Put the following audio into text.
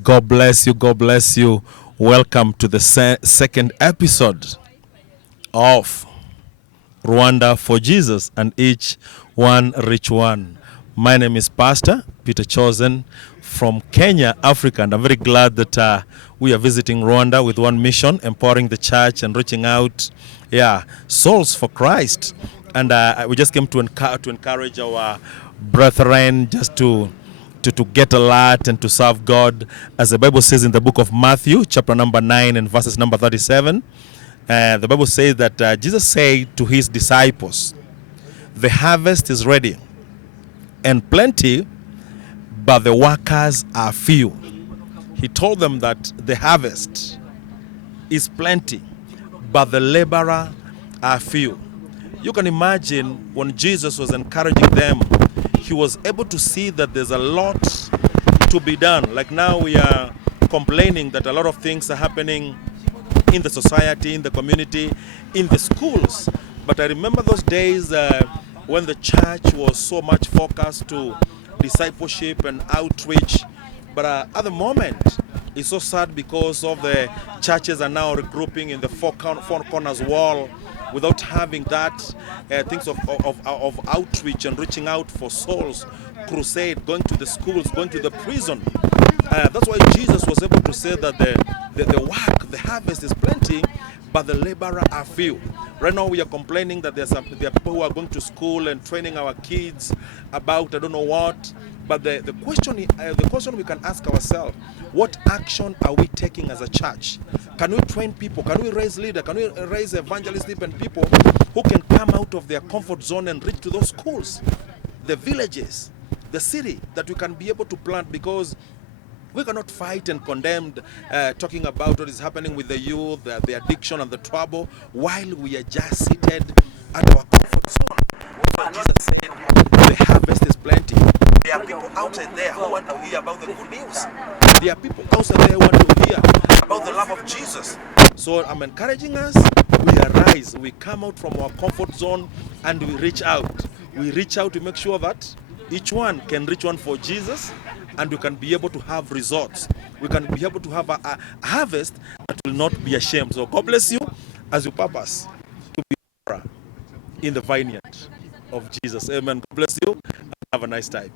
God bless you. God bless you. Welcome to the second episode of Rwanda for Jesus and each one rich one. My name is Pastor Peter Chosen from Kenya, Africa, and I'm very glad that we are visiting Rwanda with one mission, empowering the church and reaching out, souls for Christ. And we just came to encourage our brethren just to get alert and to serve God, as the Bible says in the book of Matthew, chapter number 9 and verses number 37. The Bible says that Jesus said to his disciples, the harvest is ready and plenty, but the workers are few. He told them that the harvest is plenty, but the laborer are few. You can imagine when Jesus was encouraging them, he was able to see that there's a lot to be done. Like now we are complaining that a lot of things are happening in the society, in the community, in the schools. But I remember those days when the church was so much focused to discipleship and outreach. But at the moment, it's so sad because of the churches are now regrouping in the four corners wall without having that things of outreach and reaching out for souls, crusade, going to the schools, going to the prison. That's why Jesus was able to say that the harvest is plenty, but the laborer are few. Right now we are complaining that there are people who are going to school and training our kids about I don't know what. But the question we can ask ourselves, what action are we taking as a church? Can we train people? Can we raise leaders? Can we raise evangelists and people who can come out of their comfort zone and reach to those schools, the villages, the city that we can be able to plant? Because we cannot fight and condemn, talking about what is happening with the youth, the addiction and the trouble, while we are just seated at our comfort zone. But Jesus said, the harvest is plenty. There are people outside there who want to hear about the good news. There are people outside there who want to hear about the love of Jesus. So I'm encouraging us, we arise, we come out from our comfort zone and we reach out. We reach out to make sure that each one can reach one for Jesus, and we can be able to have results. We can be able to have a harvest that will not be ashamed. So God bless you as you purpose to be in the vineyard of Jesus. Amen. God bless you and have a nice time.